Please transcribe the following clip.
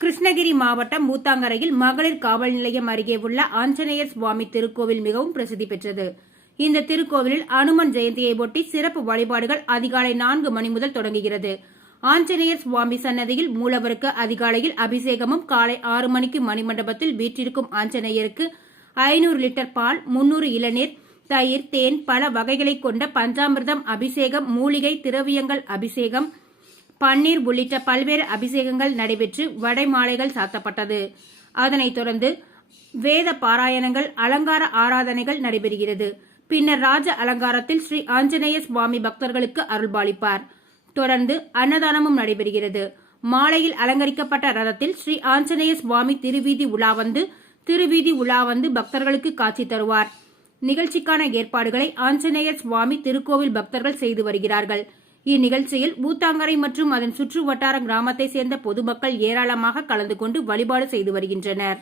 கிருஷ்ணகிரி மாவட்டம் மூத்தாங்கரையில் மகளிர் காவல் நிலையம் அருகே உள்ள ஆஞ்சநேயர் சுவாமி திருக்கோவில் மிகவும் பிரசித்தி பெற்றது. இந்த திருக்கோவிலில் அனுமன் ஜெயந்தியை ஒட்டி சிறப்பு வழிபாடுகள் அதிகாலை நான்கு மணி முதல் தொடங்குகிறது. ஆஞ்சநேயர் சுவாமி சன்னதியில் மூலவருக்கு அதிகாலையில் அபிஷேகமும் காலை ஆறு மணிக்கு மணிமண்டபத்தில் வீற்றிருக்கும் ஆஞ்சநேயருக்கு ஐநூறு லிட்டர் பால் முன்னூறு இளநீர் தயிர் தேன் பல வகைகளை கொண்ட பஞ்சாமிர்தம் அபிஷேகம் மூலிகை திரவியங்கள் அபிஷேகம் பன்னீர் உள்ளிட்ட பல்வேறு அபிஷேகங்கள் நடைபெற்று வடைமாலைகள் சாத்தப்பட்டது. அதனைத் தொடர்ந்து வேத பாராயணங்கள் அலங்கார ஆராதனைகள் நடைபெறுகிறது. பின்னர் ராஜ அலங்காரத்தில் ஸ்ரீ ஆஞ்சநேய சுவாமி பக்தர்களுக்கு அருள்பாலிப்பார். தொடர்ந்து அன்னதானமும் நடைபெறுகிறது. மாலையில் அலங்கரிக்கப்பட்ட ரதத்தில் ஸ்ரீ ஆஞ்சநேய சுவாமி திருவீதி உலா வந்து திருவீதி உலா வந்து பக்தர்களுக்கு காட்சி தருவார். நிகழ்ச்சிக்கான ஏற்பாடுகளை ஆஞ்சநேயர் சுவாமி திருக்கோவில் பக்தர்கள் செய்து வருகிறார்கள். இந்நிகழ்ச்சியில் ஊத்தாங்கரை மற்றும் அதன் சுற்று வட்டார கிராமத்தை சேர்ந்த பொதுமக்கள் ஏராளமாக கலந்து கொண்டு வழிபாடு செய்து வருகின்றனர்.